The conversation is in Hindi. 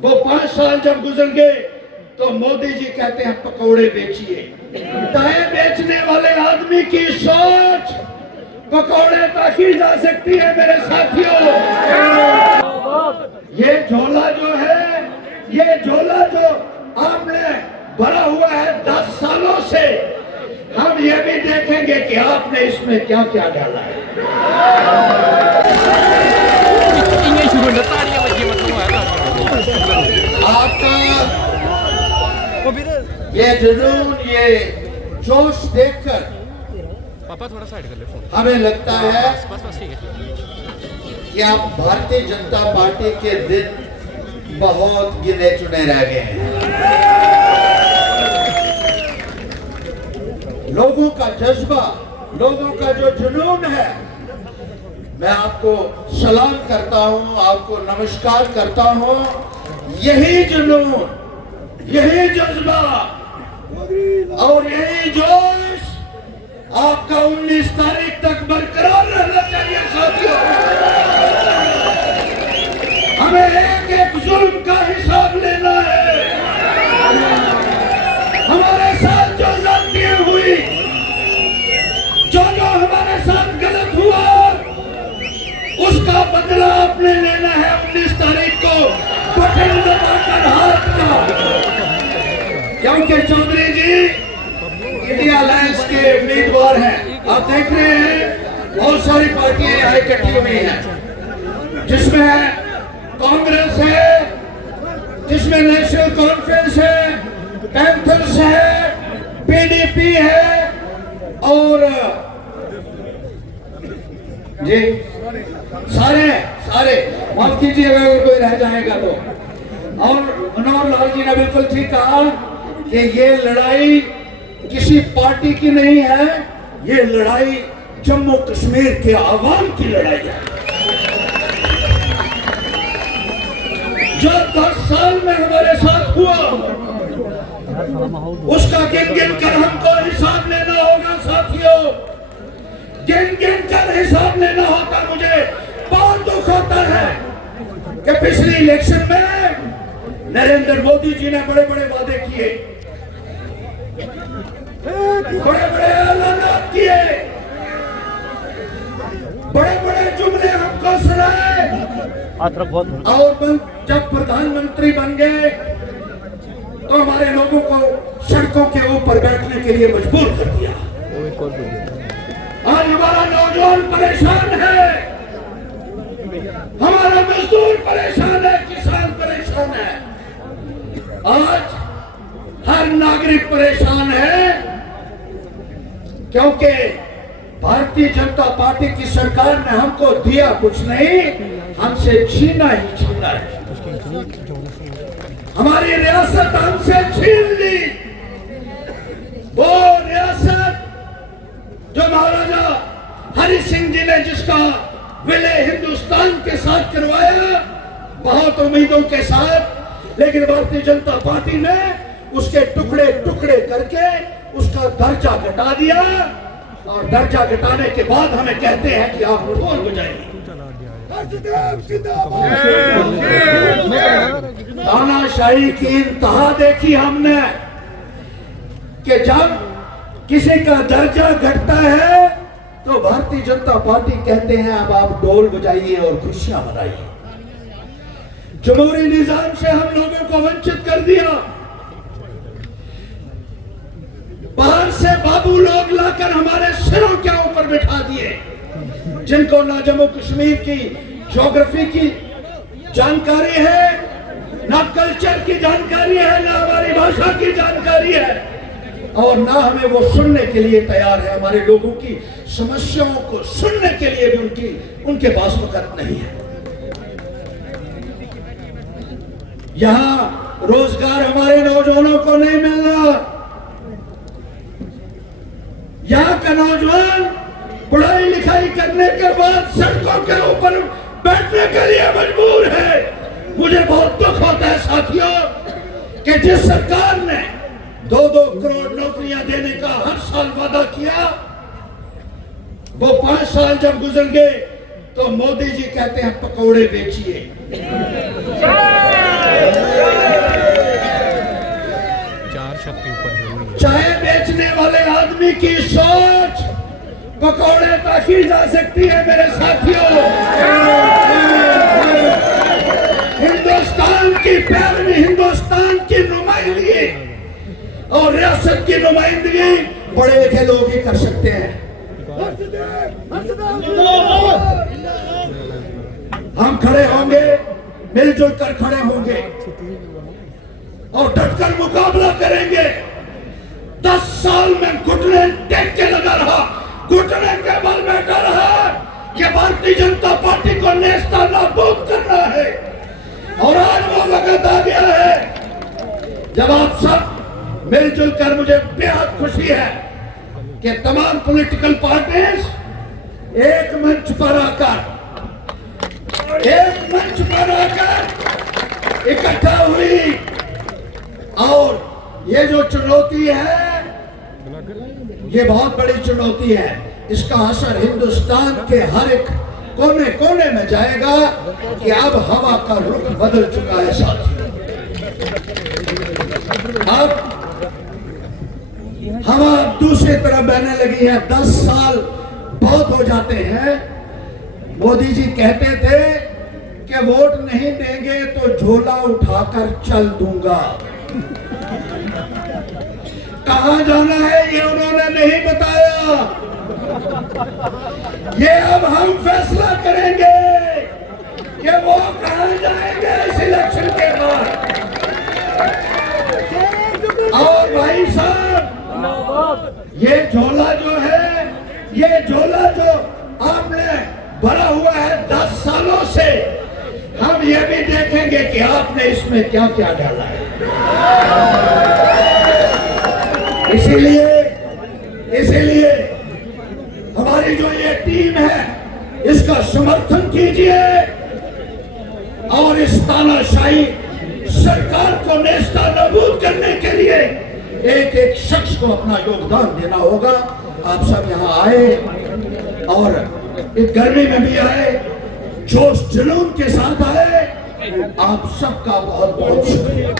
वो 5 साल जब गुजर गए तो मोदी जी कहते हैं पकौड़े बेचिए। चाय बेचने वाले आदमी की सोच पकौड़े तक ही जा सकती है मेरे साथियों। ये झोला जो है, ये झोला जो आपने भरा हुआ है 10 सालों से, हम ये भी देखेंगे कि आपने इसमें क्या क्या डाला है। आपका ये जुनून, ये जोश देखकर पापा थोड़ा साइड कर ले फोन। हमें लगता है बस ठीक है कि आप भारतीय जनता पार्टी के दिन बहुत गिने चुने रह गए हैं। लोगों का जज्बा, लोगों का जो जुनून है, मैं आपको सलाम करता हूं, आपको नमस्कार करता हूं। यही जुनून, यही जज्बा और यही जोश आपका 19 तारीख तक बरकरार रहना चाहिए साथियों। हमें एक एक जुल्म का हिसाब लेना है। हमारे साथ जो गलतियां हुई, जो हमारे साथ गलत हुआ, उसका बदला आपने लेना है 19 तारीख को बटन दबाकर हाथ का। क्योंकि चौधरी जी इंडिया अलायंस के उम्मीदवार हैं। आप देख रहे हैं बहुत सारी पार्टियां यहाँ इकट्ठी हुई हैं, जिसमें कांग्रेस है, जिसमें नेशनल कॉन्फ्रेंस है, पैंथर्स है, पीडीपी है और जी सारे माफ कीजिए अगर कोई रह जाएगा तो। और मनोहर लाल जी ने बिल्कुल ठीक कहा कि ये लड़ाई किसी पार्टी की नहीं है, ये लड़ाई जम्मू कश्मीर के आवाम की लड़ाई है। जो 10 साल में हमारे साथ हुआ, उसका गिन गिन कर हमको हिसाब लेना होगा साथियों। गिन गिन कर हिसाब लेना होता। मुझे बहुत दुख होता है कि पिछली इलेक्शन में नरेंद्र मोदी जी ने बड़े बड़े वादे किए, बड़े बड़े ऐलान किए, बड़े बड़े जुमले हमको सुनाए और जब प्रधानमंत्री बन गए तो हमारे लोगों को सड़कों के ऊपर बैठने के लिए मजबूर कर दिया। आज हमारा नौजवान परेशान है, हमारा मजदूर परेशान है, किसान परेशान है, आज हर नागरिक परेशान है, क्योंकि भारतीय जनता पार्टी की सरकार ने हमको दिया कुछ नहीं, हमसे छीना ही छीना है। हमारी रियासत हमसे छीन ली। वो रियासत जो महाराजा हरि सिंह जी ने जिसका विलय हिंदुस्तान के साथ करवाया, बहुत उम्मीदों के साथ, लेकिन भारतीय जनता पार्टी ने उसके टुकड़े टुकड़े करके उसका दर्जा घटा दिया और दर्जा घटाने के बाद हमें कहते हैं कि आप ढोल बजाइए। तानाशाही की इंतहा देखी हमने कि जब किसी का दर्जा घटता है तो भारतीय जनता पार्टी कहते हैं अब आप ढोल बजाइए और खुशियां मनाइए। जमहूरी निजाम से हम लोगों को वंचित कर दिया। बाहर से बाबू लोग लाकर हमारे सिरों के ऊपर बिठा दिए, जिनको ना जम्मू कश्मीर की ज्योग्राफी की जानकारी है, ना कल्चर की जानकारी है, ना हमारी भाषा की जानकारी है और ना हमें वो सुनने के लिए तैयार है। हमारे लोगों की समस्याओं को सुनने के लिए भी उनके पास वक्त नहीं है। यहाँ रोजगार हमारे नौजवानों को नहीं मिल रहा। यहाँ का नौजवान पढ़ाई लिखाई करने के बाद सड़कों के ऊपर बैठने के लिए मजबूर है। मुझे बहुत दुख होता है साथियों कि जिस सरकार ने 2-2 करोड़ नौकरियां देने का हर साल वादा किया, वो 5 साल जब गुजर गए तो मोदी जी कहते हैं पकौड़े बेचिए। आदमी की सोच पकौड़े ताकी जा सकती है मेरे साथियों। हिंदुस्तान की पैरवी, हिंदुस्तान की नुमाइंदगी और रियासत की नुमाइंदगी बड़े लिखे लोग ही कर सकते हैं। हम खड़े होंगे, मिलजुल कर खड़े होंगे और डटकर मुकाबला करेंगे। 10 साल में घुटने टेक के लगा रहा, घुटने के बल बैठा रहा कि भारतीय जनता पार्टी को नेस्ता नाबूद करना है। और आज वो वक्त आ गया है जब आप सब मिलजुल कर, मुझे बेहद खुशी है कि तमाम पॉलिटिकल पार्टीज एक मंच पर आकर इकट्ठा हुई। और ये जो चुनौती है, ये बहुत बड़ी चुनौती है। इसका असर हिंदुस्तान के हर एक कोने कोने में जाएगा कि अब हवा का रुख बदल चुका है साथी। अब हवा दूसरी तरफ बहने लगी है। 10 साल बहुत हो जाते हैं। मोदी जी कहते थे कि वोट नहीं देंगे तो झोला उठाकर चल दूंगा। कहां जाना है ये उन्होंने नहीं बताया। ये अब हम फैसला करेंगे कि वो कहां जाएंगे इस इलेक्शन के बाद। और भाई साहब, ये झोला जो है, ये झोला जो आपने भरा हुआ है 10 सालों से, हम ये भी देखेंगे कि आपने इसमें क्या क्या डाला है। इसीलिए हमारी जो ये टीम है, इसका समर्थन कीजिए और इस तानाशाही सरकार को नेस्ता नाबूद करने के लिए एक एक शख्स को अपना योगदान देना होगा। आप सब यहाँ आए और इस गर्मी में भी आए, जोश जुनून के साथ आए। आप सबका बहुत बहुत शुक्रिया।